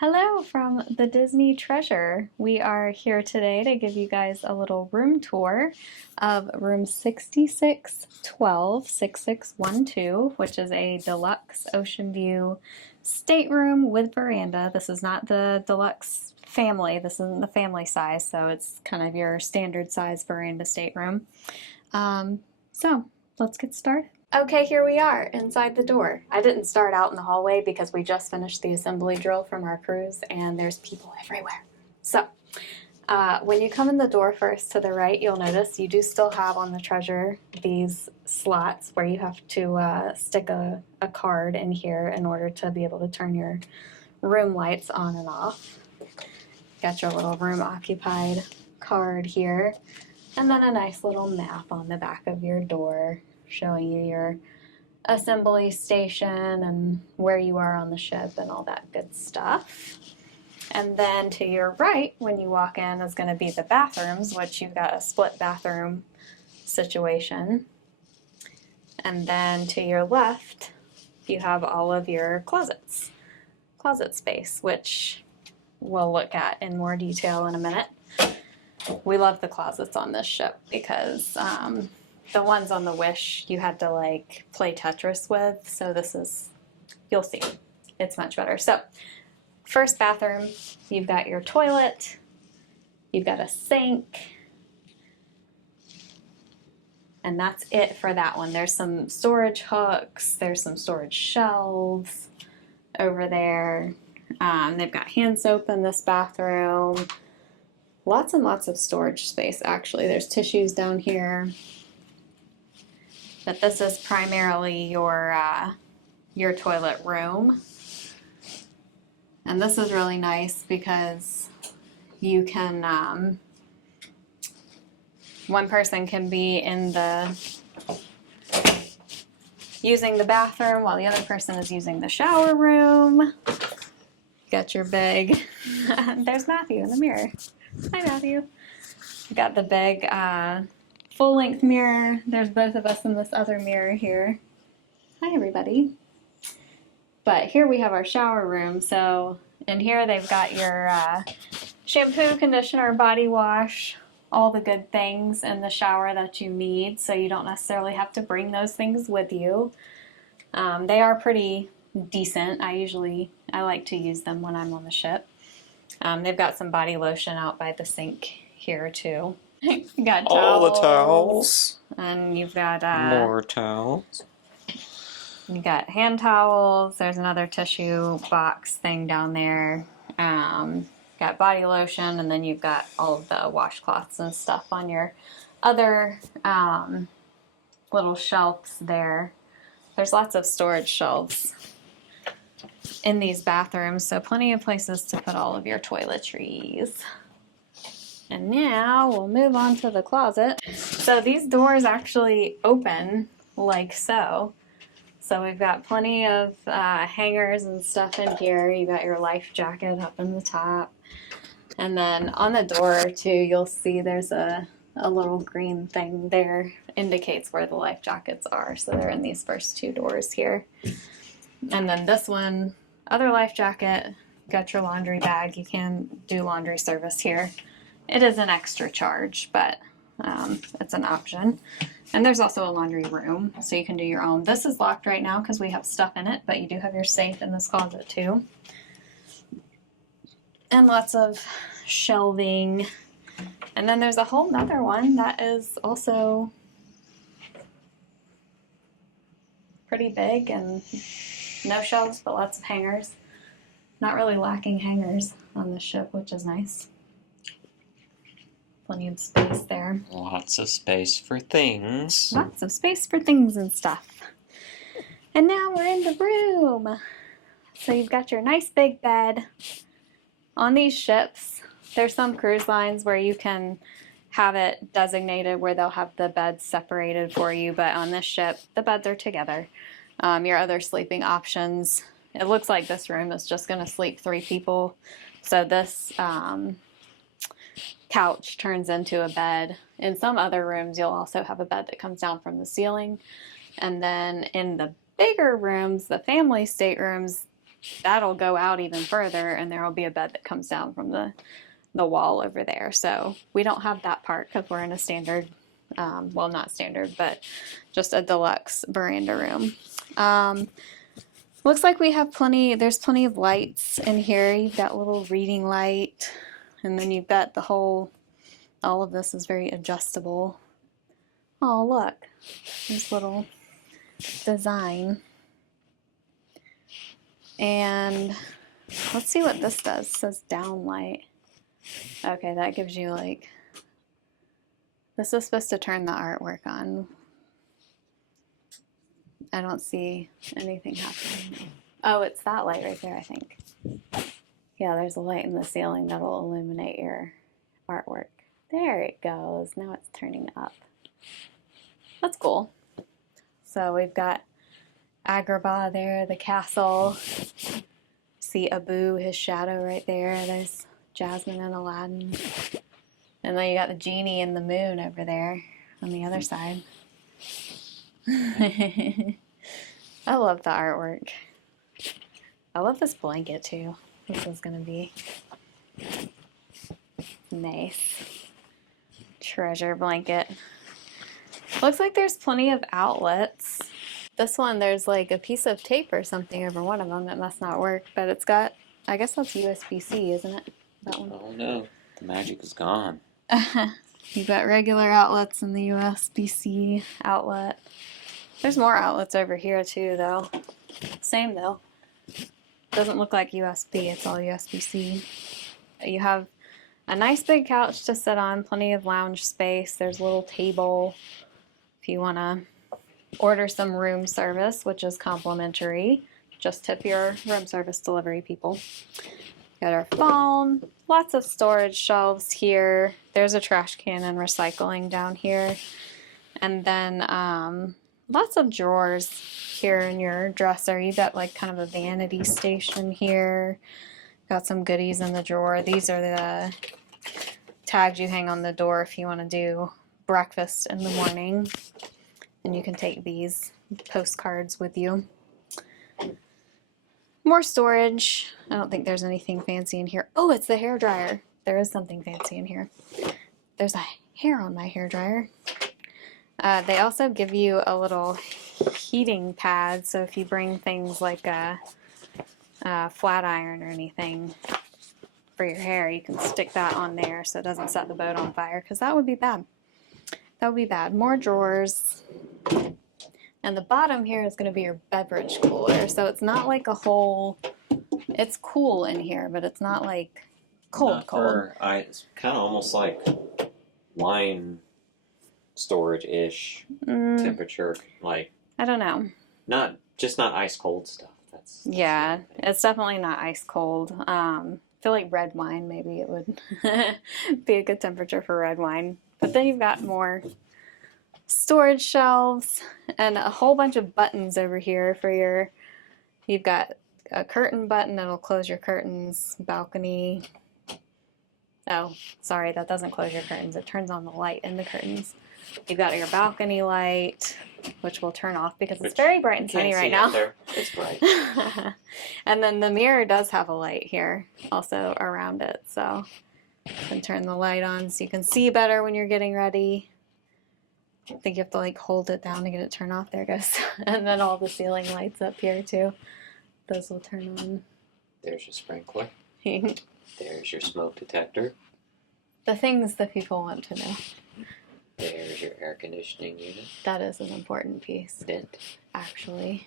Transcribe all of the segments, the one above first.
Hello from the Disney Treasure. We are here today to give you guys a little room tour of room 6612, which is a Deluxe Oceanview Stateroom with veranda. This is not the Deluxe family. This isn't the family size, so it's kind of your standard size veranda stateroom. So let's get started. Okay, here we are inside the door. I didn't start out in the hallway because we just finished the assembly drill from our cruise and there's people everywhere. So when you come in the door first to the right, you'll notice you do still have on the Treasure these slots where you have to stick a card in here in order to be able to turn your room lights on and off. Got your little room occupied card here, and then a nice little map on the back of your door showing you your assembly station and where you are on the ship and all that good stuff. And then to your right, when you walk in, is going to be the bathrooms, which you've got a split bathroom situation. And then to your left, you have all of your closet space, which we'll look at in more detail in a minute. We love the closets on this ship because the ones on the Wish you had to like play Tetris with, so this is, you'll see, it's much better. So first bathroom, you've got your toilet, you've got a sink, and that's it for that one. There's some storage hooks, there's some storage shelves over there. They've got hand soap in this bathroom. Lots and lots of storage space, actually. There's tissues down here. But this is primarily your toilet room. And this is really nice because you can, one person can be in using the bathroom while the other person is using the shower room. Got your big, there's Matthew in the mirror. Hi Matthew. Got the big full-length mirror. There's both of us in this other mirror here. Hi everybody. But here we have our shower room. So in here they've got your shampoo, conditioner, body wash, all the good things in the shower that you need, so you don't necessarily have to bring those things with you. They are pretty decent. I like to use them when I'm on the ship. They've got some body lotion out by the sink here too. You got towels. All the towels. And you've got more towels. You got hand towels. There's another tissue box thing down there. Got body lotion, and then you've got all of the washcloths and stuff on your other little shelves there. There's lots of storage shelves in these bathrooms, so plenty of places to put all of your toiletries. And now we'll move on to the closet. So these doors actually open like so. So we've got plenty of hangers and stuff in here. You got your life jacket up in the top. And then on the door too, you'll see there's a little green thing there. Indicates where the life jackets are. So they're in these first two doors here. And then this one, other life jacket, got your laundry bag. You can do laundry service here. It is an extra charge, but it's an option. And there's also a laundry room, so you can do your own. This is locked right now because we have stuff in it, but you do have your safe in this closet too. And lots of shelving. And then there's a whole nother one that is also pretty big and no shelves, but lots of hangers. Not really lacking hangers on this ship, which is nice. Plenty of space there. Lots of space for things. Lots of space for things and stuff. And now we're in the room. So you've got your nice big bed. On these ships, there's some cruise lines where you can have it designated where they'll have the beds separated for you, but on this ship, the beds are together. Your other sleeping options, it looks like this room is just going to sleep 3 people. So this couch turns into a bed. In some other rooms, you'll also have a bed that comes down from the ceiling. And then in the bigger rooms, the family staterooms, that'll go out even further, and there will be a bed that comes down from the wall over there. So we don't have that part because we're in a standard, well, not standard, but just a deluxe veranda room. Looks like we have there's plenty of lights in here. You've got a little reading light, and then you've got all of this is very adjustable. Oh, look, this little design. And let's see what this does. It says down light. Okay, that gives you like, this is supposed to turn the artwork on. I don't see anything happening. Oh, it's that light right there, I think. Yeah, there's a light in the ceiling that'll illuminate your artwork. There it goes. Now it's turning up. That's cool. So we've got Agrabah there, the castle. See Abu, his shadow right there. There's Jasmine and Aladdin. And then you got the genie and the moon over there on the other side. I love the artwork. I love this blanket too. This is gonna be nice. Treasure blanket. Looks like there's plenty of outlets. This one, there's like a piece of tape or something over one of them. It must not work, but it's got, I guess that's USB-C, isn't it? That one. Oh no, the magic is gone. You've got regular outlets and the USB-C outlet. There's more outlets over here too, though. Same though. Doesn't look like USB, it's all USB-C. You have a nice big couch to sit on, plenty of lounge space. There's a little table if you want to order some room service, which is complimentary. Just tip your room service delivery people. Got our phone, lots of storage shelves here. There's a trash can and recycling down here. And then lots of drawers here in your dresser. You got like kind of a vanity station here. Got some goodies in the drawer. These are the tags you hang on the door if you want to do breakfast in the morning. And you can take these postcards with you. More storage. I don't think there's anything fancy in here. Oh, it's the hair dryer. There is something fancy in here. There's a hair on my hair dryer. They also give you a little heating pad, so if you bring things like a flat iron or anything for your hair, you can stick that on there so it doesn't set the boat on fire, because that would be bad. That would be bad. More drawers. And the bottom here is going to be your beverage cooler. So it's not like a whole, it's cool in here, but it's not like cold. It's kind of almost like wine storage-ish temperature. Like, I don't know. Not ice cold stuff. Yeah, it's definitely not ice cold. I feel like red wine, maybe it would be a good temperature for red wine. But then you've got more storage shelves and a whole bunch of buttons over here for you've got a curtain button that'll close your curtains, balcony. Oh, sorry, that doesn't close your curtains. It turns on the light in the curtains. You've got your balcony light, which will turn off because it's very bright and sunny right now. It's bright. And then the mirror does have a light here also around it, so you can turn the light on so you can see better when you're getting ready. I think you have to like hold it down to get it turned off. There it goes. And then all the ceiling lights up here too. Those will turn on. There's your sprinkler. There's your smoke detector. The things that people want to know. There's your air conditioning unit. That is an important piece. Vent. Actually.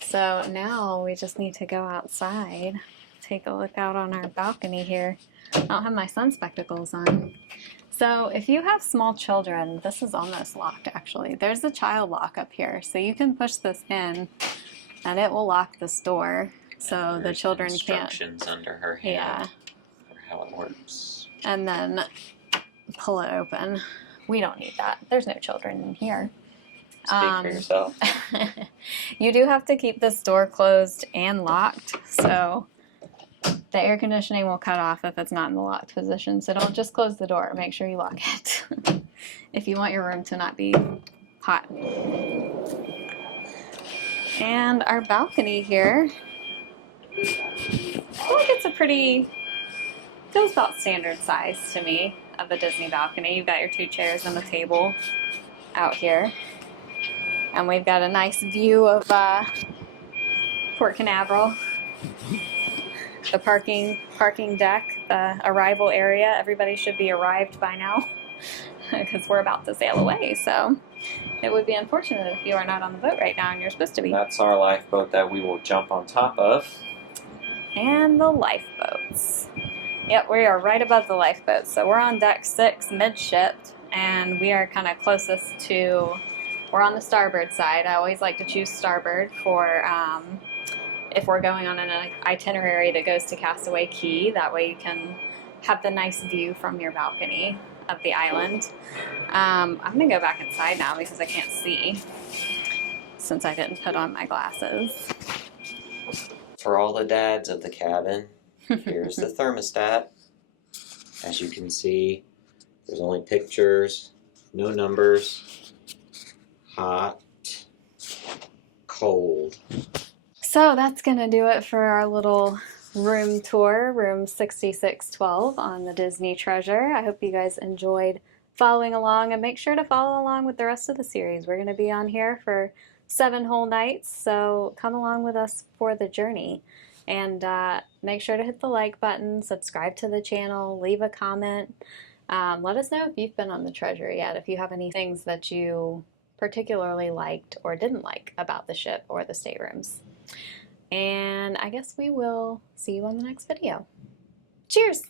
So now we just need to go outside. Take a look out on our balcony here. I don't have my sun spectacles on. So if you have small children, this is almost locked actually. There's a child lock up here. So you can push this in and it will lock this door so the children can't. Instructions under her hand for how it works. And then pull it open. We don't need that. There's no children in here. Speak for yourself. You do have to keep this door closed and locked. So the air conditioning will cut off if it's not in the locked position. So don't just close the door. Make sure you lock it if you want your room to not be hot. And our balcony here, I feel like it's a pretty, feels about standard size to me of a Disney balcony. You've got your 2 chairs and a table out here. And we've got a nice view of Port Canaveral. The parking deck, the arrival area. Everybody should be arrived by now because we're about to sail away. So it would be unfortunate if you are not on the boat right now and you're supposed to be. That's our lifeboat that we will jump on top of. And the lifeboats. Yep, we are right above the lifeboats. So we're on deck 6 midship, and we are kind of closest to, we're on the starboard side. I always like to choose starboard for if we're going on an itinerary that goes to Castaway Cay. That way you can have the nice view from your balcony of the island. I'm gonna go back inside now because I can't see since I didn't put on my glasses. For all the dads of the cabin, here's the thermostat. As you can see, there's only pictures, no numbers. Hot, cold. So that's gonna do it for our little room tour, room 6612 on the Disney Treasure. I hope you guys enjoyed following along, and make sure to follow along with the rest of the series. We're gonna be on here for 7 whole nights, so come along with us for the journey. And make sure to hit the like button, subscribe to the channel, leave a comment. Let us know if you've been on the Treasure yet, if you have any things that you particularly liked or didn't like about the ship or the staterooms. And I guess we will see you on the next video. Cheers!